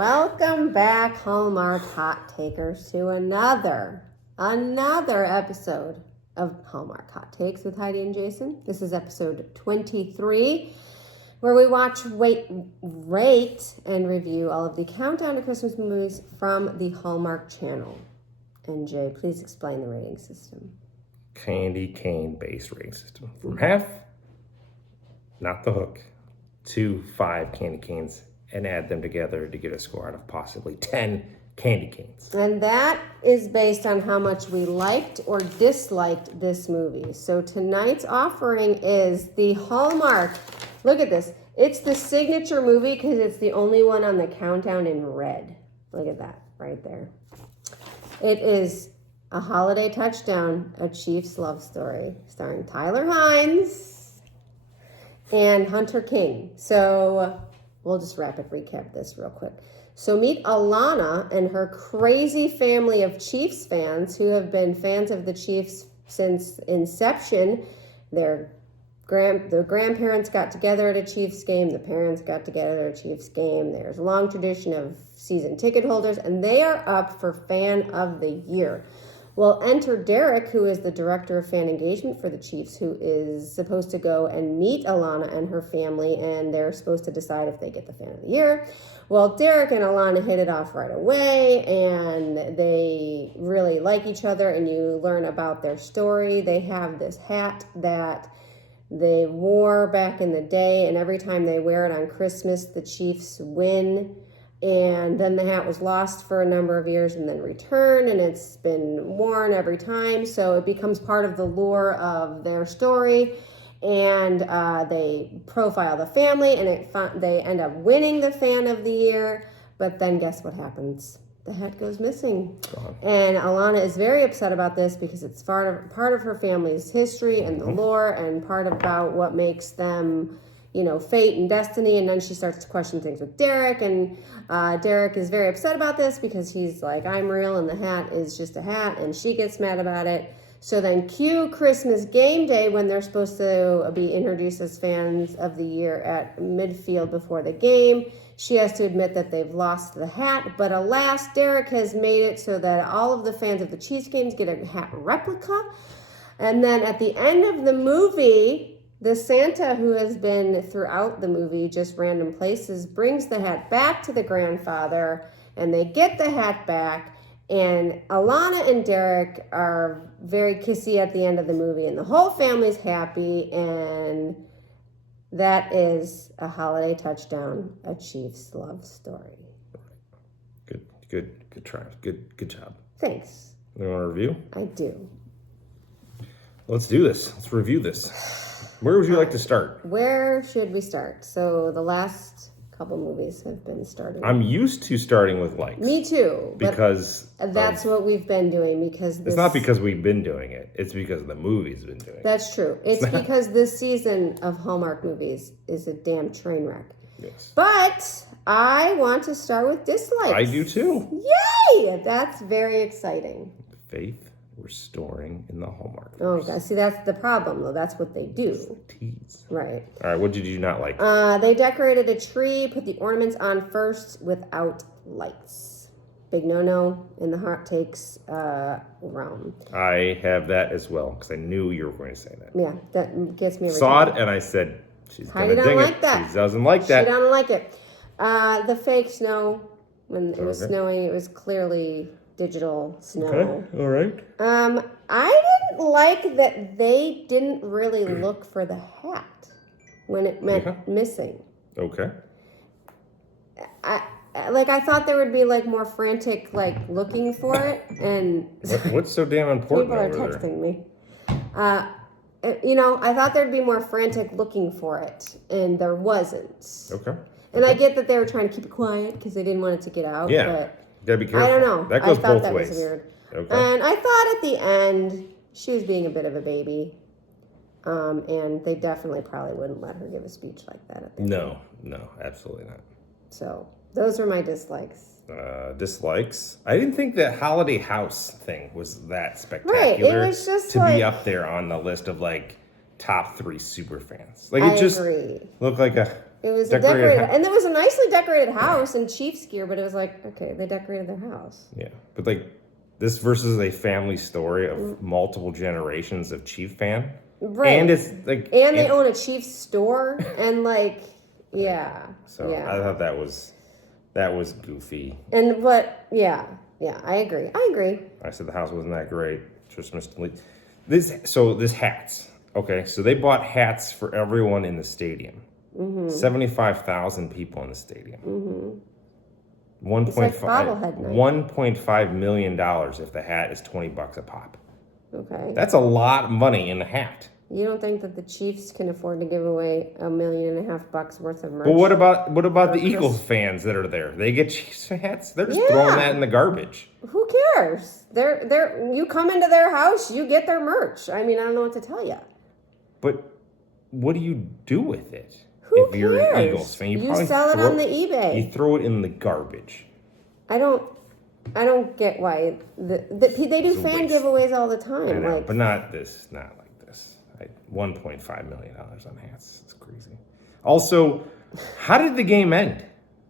Welcome back, Hallmark Hot Takers, to another episode of Hallmark Hot Takes with Heidi and Jason. This is episode 23, where we watch, rate, and review all of the Countdown to Christmas movies from the Hallmark Channel. And Jay, please explain the rating system. Candy cane based rating system. From half, not the hook, to 5 candy canes, and add them together to get a score out of possibly 10 candy canes. And that is based on how much we liked or disliked this movie. So tonight's offering is the Hallmark. Look at this. It's the signature movie because it's the only one on the countdown in red. Look at that right there. It is A Holiday Touchdown, A Chief's Love Story, starring Tyler Hynes and Hunter King. So we'll just rapid recap this real quick. So meet Alana and her crazy family of Chiefs fans who have been fans of the Chiefs since inception. The grandparents got together at a Chiefs game. The parents got together at a Chiefs game. There's a long tradition of season ticket holders, and they are up for Fan of the Year. Well, enter Derrick, who is the director of fan engagement for the Chiefs, who is supposed to go and meet Alana and her family, and they're supposed to decide if they get the Fan of the Year. Well, Derrick and Alana hit it off right away, and they really like each other, and you learn about their story. They have this hat that they wore back in the day, and every time they wear it on Christmas, the Chiefs win. And then the hat was lost for a number of years and then returned, and it's been worn every time. So it becomes part of the lore of their story. And they profile the family, and they end up winning the Fan of the Year. But then guess what happens? The hat goes missing. And Alana is very upset about this because it's part of her family's history and the lore, and part about what makes them, fate and destiny. And then she starts to question things with Derrick, and Derrick is very upset about this because he's like, I'm real and the hat is just a hat, and she gets mad about it. So then cue Christmas game day when they're supposed to be introduced as fans of the year at midfield before the game. She has to admit that they've lost the hat, but alas, Derrick has made it so that all of the fans of the Chiefs games get a hat replica. And then at the end of the movie, the Santa, who has been throughout the movie, just random places, brings the hat back to the grandfather, and they get the hat back, and Alana and Derrick are very kissy at the end of the movie, and the whole family's happy, and that is A Holiday Touchdown, A Chief's Love Story. Good try. Good job. Thanks. You want to review? I do. Let's do this. Let's review this. Where would you like to start? Where should we start? So the last couple movies have been starting. I'm used to starting with likes. Me too. Because that's what we've been doing, because it's not because we've been doing it. It's because the movie's been doing it. That's true. It's because this season of Hallmark movies is a damn train wreck. Yes. But I want to start with dislikes. I do too. Yay! That's very exciting. Faith restoring in the Hallmark. Oh, God. See, that's the problem, though. That's what they do. Tease. Right. All right, what did you not like? They decorated a tree, put the ornaments on first without lights. Big no-no in the hot takes realm. I have that as well, because I knew you were going to say that. Yeah, that gets me every Saw time. it, and I said, she's going Heidi to don't ding like it. that. She doesn't like that. She don't like it. The fake snow, when it was snowing, it was clearly digital snow. Okay, all right. I didn't like that they didn't really look for the hat when it meant missing. Okay. I thought there would be more frantic looking for it, and What's so damn important people are over texting me. I thought there'd be more frantic looking for it, and there wasn't. Okay. And I get that they were trying to keep it quiet because they didn't want it to get out. Yeah. But You gotta be careful. I don't know. That goes I thought both that ways. was weird. Okay. And I thought at the end she was being a bit of a baby. And they definitely probably wouldn't let her give a speech like that at the end. No, absolutely not. So those are my dislikes. Dislikes. I didn't think that holiday house thing was that spectacular. Right. It was just to be up there on the list of top 3 super fans. It I just agree. looked like a It was a decorated, and there was a nicely decorated house in Chiefs gear, but it was like, okay, they decorated their house. Yeah, but like this versus a family story of multiple generations of Chief fan, right? And it's like, and they own a Chiefs store, and like, yeah. So yeah. I thought that was goofy. And but yeah, I agree. I said the house wasn't that great. Just this hats. Okay, so they bought hats for everyone in the stadium. 75,000 people in the stadium. 1.5 million dollars if the hat is $20 a pop. Okay. That's a lot of money in the hat. You don't think that the Chiefs can afford to give away $1.5 million worth of merch? But what about the Eagles fans that are there? They get Chiefs hats? They're just throwing that in the garbage. Who cares? They're you come into their house, you get their merch. I mean, I don't know what to tell you. But what do you do with it? Who if you're cares? an Eagles fan, you sell it on the eBay. You throw it in the garbage. I don't get why they do fan giveaways all the time. I know, but not like this. $1.5 million on hats. It's crazy. Also, how did the game end?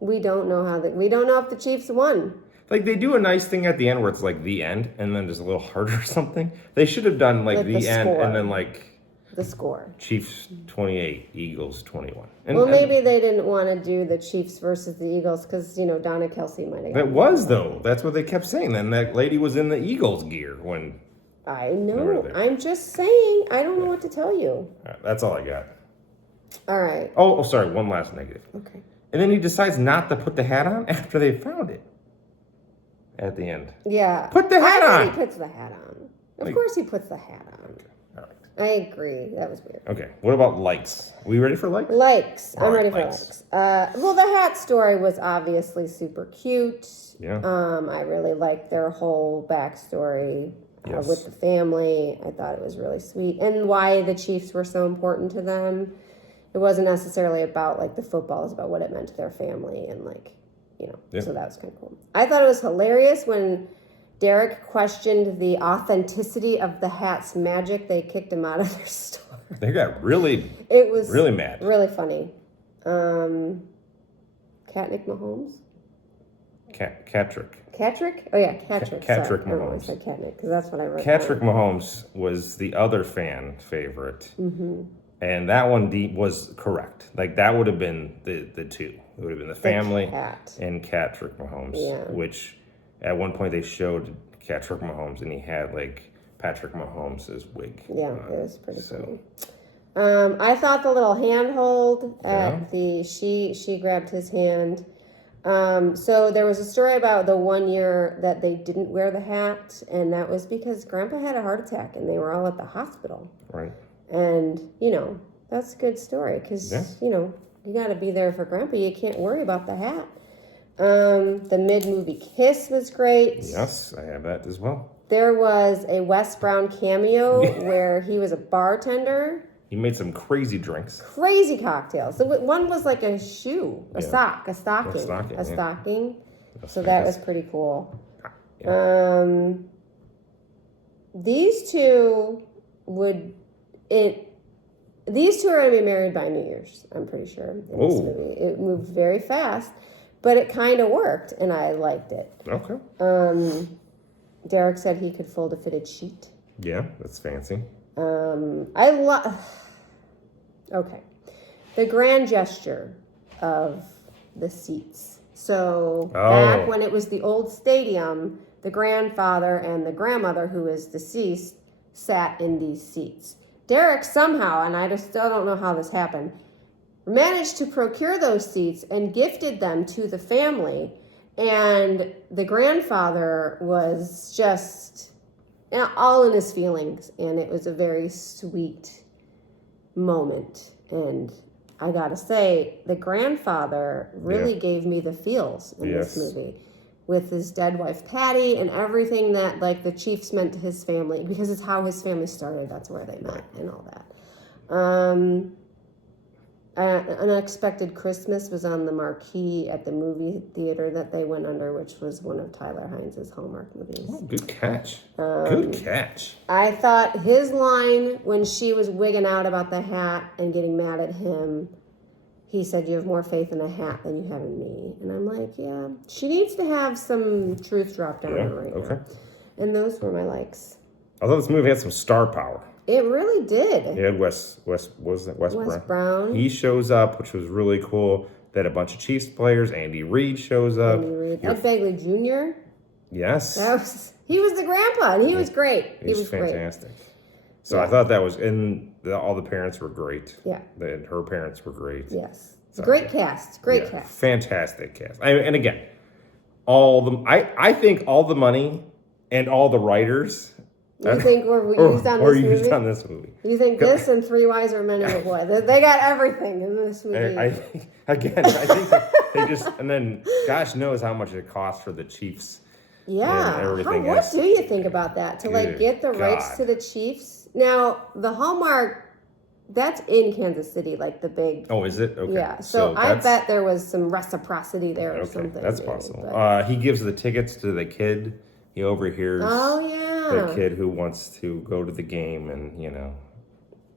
We don't know we don't know if the Chiefs won. Like they do a nice thing at the end where it's like the end and then there's a little heart or something. They should have done like the end score. And then like the score. Chiefs 28, Eagles 21. Maybe they didn't want to do the Chiefs versus the Eagles because, Donna Kelsey might have. It was, though. That's what they kept saying. Then that lady was in the Eagles gear when. I know. I'm just saying. I don't know what to tell you. All right, that's all I got. All right. Oh, sorry. One last negative. Okay. And then he decides not to put the hat on after they found it. At the end. Yeah. Put the hat on. He puts the hat on. Of course he puts the hat on. Okay. All right. I agree. That was weird. Okay. What about likes? We ready for likes? Likes. I'm ready for likes. Well, the hat story was obviously super cute. Yeah. I really liked their whole backstory with the family. I thought it was really sweet. And why the Chiefs were so important to them. It wasn't necessarily about like the football. It was about what it meant to their family and like, so that was kind of cool. I thought it was hilarious when Derrick questioned the authenticity of the hat's magic. They kicked him out of their store. They got really mad. Really funny. Catnick Mahomes? Catrick. Catrick? Oh, yeah, Catrick. Catrick Mahomes. I said Catnick because that's what I wrote. Catrick Mahomes was the other fan favorite. Mm-hmm. And that one was correct. Like, that would have been the two. It would have been the family and Catrick Mahomes, which at one point they showed Catrick Mahomes, and he had, like, Patrick Mahomes' wig. Yeah, it was pretty funny. I thought the little handhold she grabbed his hand. So there was a story about the 1 year that they didn't wear the hat, and that was because Grandpa had a heart attack, and they were all at the hospital. Right. And, that's a good story because, you got to be there for Grandpa. You can't worry about the hat. The mid-movie kiss was great. Yes, I have that as well. There was a Wes Brown cameo where he was a bartender. He made some crazy drinks. Crazy cocktails. So one was like a shoe, a stocking. So that was pretty cool. Yeah. These two are going to be married by New Year's, I'm pretty sure, in this movie. It moved very fast, but it kind of worked, and I liked it. Okay. Derrick said he could fold a fitted sheet. Yeah, that's fancy. Okay. The grand gesture of the seats. So back when it was the old stadium, the grandfather and the grandmother, who is deceased, sat in these seats. Derrick somehow, and I just still don't know how this happened, managed to procure those seats and gifted them to the family. And the grandfather was just all in his feelings, and it was a very sweet moment. And I gotta say, the grandfather really gave me the feels in this movie, with his dead wife Patty and everything that like the Chiefs meant to his family, because it's how his family started. That's where they met and all that. Unexpected Christmas was on the marquee at the movie theater that they went under, which was one of Tyler Hynes' Hallmark movies. Oh, good catch. Good catch. I thought his line when she was wigging out about the hat and getting mad at him, he said, you have more faith in a hat than you have in me. And I'm like, yeah, she needs to have some truth dropped on her right now. And those were my likes. I thought this movie had some star power. It really did. It had Wes Brown. He shows up, which was really cool. They had a bunch of Chiefs players. Andy Reid shows up. Ed Begley Jr. Yes. He was the grandpa, and he was great. He was fantastic. Great. So I thought that was, and all the parents were great. Yeah. And her parents were great. Yes. So, great cast. Great cast. Fantastic cast. And again, I think all the money and all the writers. You think were used on this movie? You think this and Three Wiser Men and a Boy? They got everything in this movie. I think they just, and then gosh knows how much it costs for the Chiefs. Yeah. What do you think about that? To get the rights to the Chiefs? Now, the Hallmark, that's in Kansas City, like the big. Oh, is it? Okay. Yeah. So I bet there was some reciprocity there or something. That's possible. He gives the tickets to the kid. He overhears the kid who wants to go to the game, and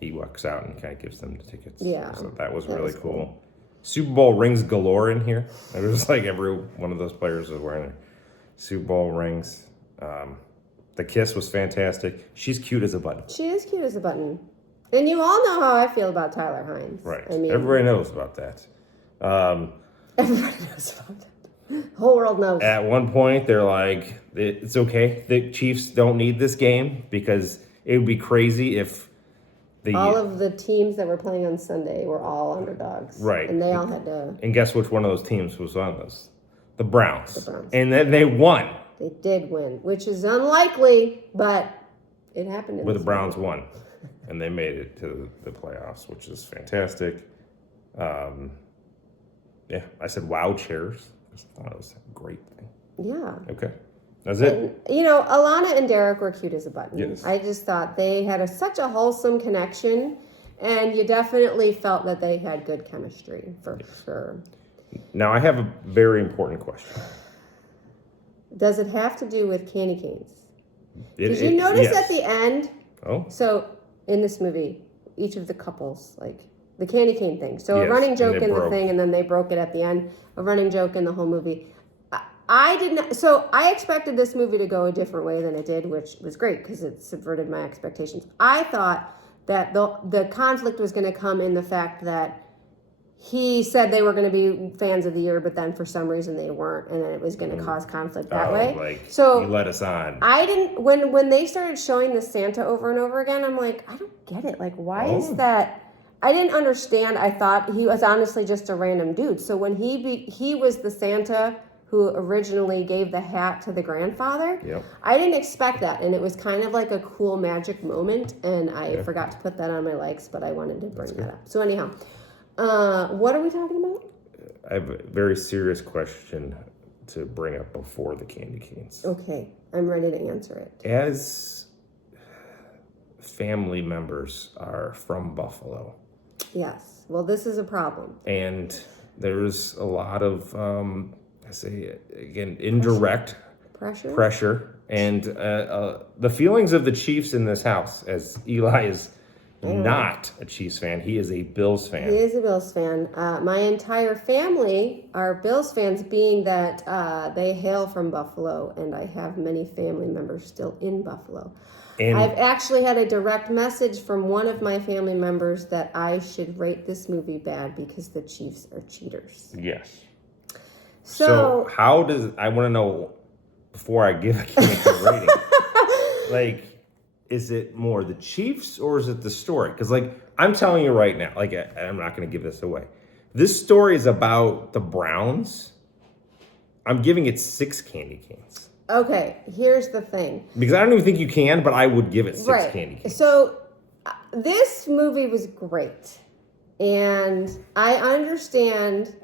he walks out and kind of gives them the tickets. Yeah. So that was really cool. Super Bowl rings galore in here. It was like every one of those players was wearing their Super Bowl rings. The kiss was fantastic. She's cute as a button. She is cute as a button. And you all know how I feel about Tyler Hynes. Right. I mean, everybody knows about that. Everybody knows about that. The whole world knows. At one point, they're like, it's okay. The Chiefs don't need this game because it would be crazy if all of the teams that were playing on Sunday were all underdogs. Right. And they all had to. And guess which one of those teams was on those? The Browns. The Browns. And then they won. They did win, which is unlikely, but it happened. But the Browns won, and they made it to the playoffs, which is fantastic. Yeah, I said wow chairs. I thought it was a great thing. Yeah. Okay. That's it. And, Alana and Derrick were cute as a button. Yes. I just thought they had such a wholesome connection, and you definitely felt that they had good chemistry, for sure. Now, I have a very important question. Does it have to do with candy canes? Did you notice at the end? Oh. So, in this movie, each of the couples, like, the candy cane thing. So a running joke in the thing, and then they broke it at the end. A running joke in the whole movie. I didn't. So I expected this movie to go a different way than it did, which was great because it subverted my expectations. I thought that the conflict was going to come in the fact that he said they were going to be fans of the year, but then for some reason they weren't, and then it was going to cause conflict that way. So you let us on. I didn't. When they started showing the Santa over and over again, I'm like, I don't get it. Like, why is that? I didn't understand. I thought he was honestly just a random dude. So when he was the Santa who originally gave the hat to the grandfather, I didn't expect that. And it was kind of like a cool magic moment. And I forgot to put that on my likes, but I wanted to bring that up. So anyhow, what are we talking about? I have a very serious question to bring up before the candy canes. Okay, I'm ready to answer it. As family members are from Buffalo. Yes. Well, this is a problem. And there's a lot of, indirect pressure. And the feelings of the Chiefs in this house, as Eli is not a Chiefs fan. He is a Bills fan. He is a Bills fan. My entire family are Bills fans, being that they hail from Buffalo, and I have many family members still in Buffalo. And I've actually had a direct message from one of my family members that I should rate this movie bad because the Chiefs are cheaters. Yes. So how does, I want to know, before I give a rating, like, is it more the Chiefs or is it the story? Because, like, I'm telling you right now, like, I'm not going to give this away. This story is about the Browns. I'm giving it 6 candy canes. Okay, here's the thing. Because I don't even think you can, but I would give it 6 candy canes. So this movie was great. And I understand,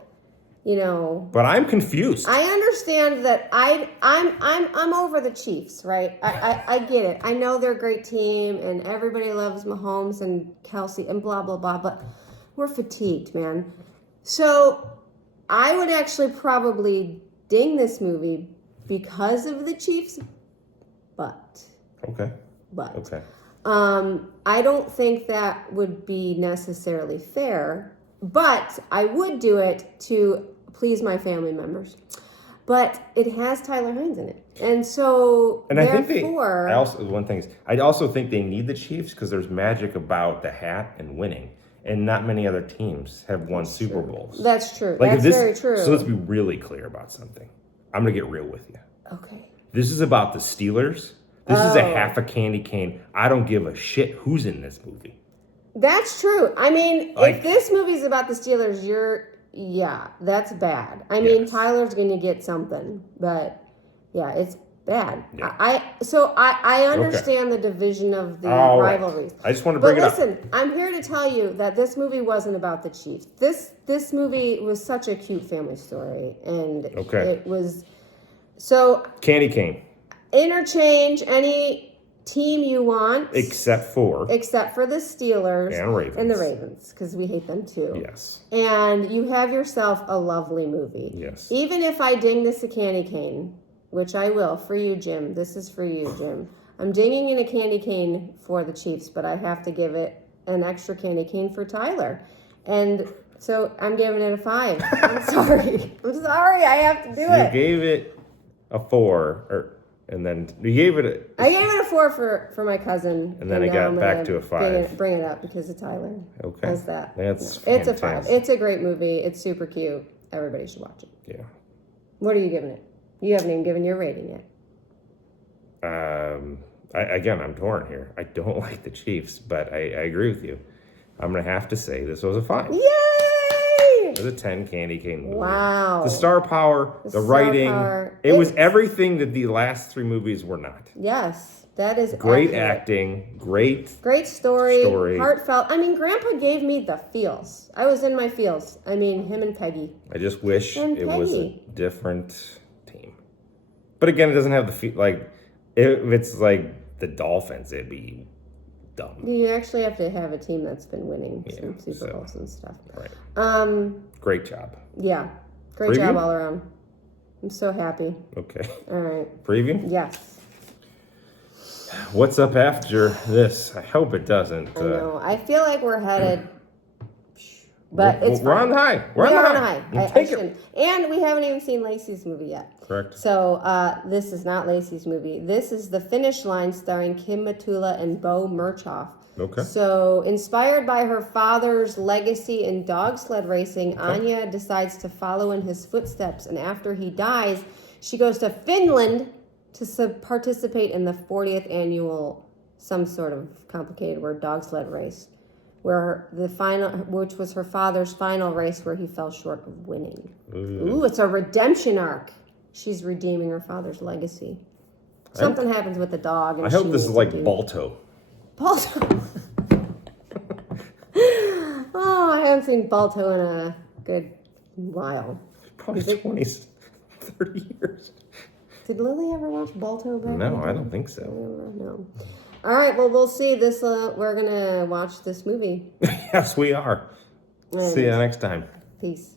But I'm confused. I understand that I'm over the Chiefs, right? I get it. I know they're a great team and everybody loves Mahomes and Kelsey and blah, blah, blah, but we're fatigued, man. So I would actually probably ding this movie because of the Chiefs, but. Okay. But. Okay. I don't think that would be necessarily fair but I would do it to please my family members. But it has Tyler Hynes in it, and so And I think therefore, I also think they need the Chiefs because there's magic about the hat and winning, and not many other teams have won Super Bowls. That's true. Like That's very true. So let's be really clear about something. I'm gonna get real with you. Okay. This is about the Steelers. This is a half a candy cane. I don't give a shit who's in this movie. That's true. I mean, Like- if this movie's about the Steelers, yeah, that's bad. I mean, Yes. Tyler's going to get something, but yeah, it's bad. Yeah. I understand the division of the All right. rivalries. I just want to But bring it up. listen, I'm here to tell you that this movie wasn't about the Chiefs. This movie was such a cute family story, and it was so Candy cane. interchange any team you want Except for the Steelers and Ravens. and the Ravens, because we hate them too. Yes. And you have yourself a lovely movie. Yes. Even if I ding this a candy cane, which I will for you, Jim. This is for you, Jim. I'm dinging in a candy cane for the Chiefs, but I have to give it an extra candy cane for Tyler. And so I'm giving it a 5. I'm sorry. I'm sorry. I have to do You it. gave it a 4, and then you gave it I gave it a 4 for my cousin. And then it now got I'm back gonna to a 5. Bring it up because of Tyler. Okay. How's that? That's It's a 5. fantastic. It's a great movie. It's super cute. Everybody should watch it. Yeah. What are you giving it? You haven't even given your rating yet. I'm torn here. I don't like the Chiefs, but I agree with you. I'm gonna have to say this was a 5. Yay! It was a 10 candy cane movie. Wow. The star power, the star writing. power. It was everything that the last 3 movies were not. Yes, that is Great accurate. acting, great. Great story, Story. heartfelt. I mean, Grandpa gave me the feels. I was in my feels. I mean, him and Peggy. I just wish And it was a Peggy. different team. But again, it doesn't have the like. If it's like the Dolphins, it'd be dumb. You actually have to have a team that's been winning some Yeah, Super Bowls and stuff. Right. Great job. Yeah, great Preview? job all around. I'm so happy. Okay. All right. Preview? Yes. What's up after this? I hope it doesn't. I know. I feel like we're headed, but it's we're fine. on the high. We're on the high. I Take it. shouldn't. And we haven't even seen Lacey's movie yet. Correct. So this is not Lacey's movie. This is The Finish Line, starring Kim Matula and Bo Murchoff. Okay. So inspired by her father's legacy in dog sled racing, Anya decides to follow in his footsteps. And after he dies, she goes to Finland to participate in the 40th annual, some sort of complicated word, dog sled race, where which was her father's final race, where he fell short of winning. Ooh, it's a redemption arc. She's redeeming her father's legacy. Something happens with the dog. And I hope she this is needs like to do- Balto. Balto. Oh, I haven't seen Balto in a good while. Probably 20, 30 years. Did Lily ever watch Balto back? No, in the I day? don't think so. No. All right, well, we'll see. We're gonna watch this movie. Yes, we are. See you next time. Peace.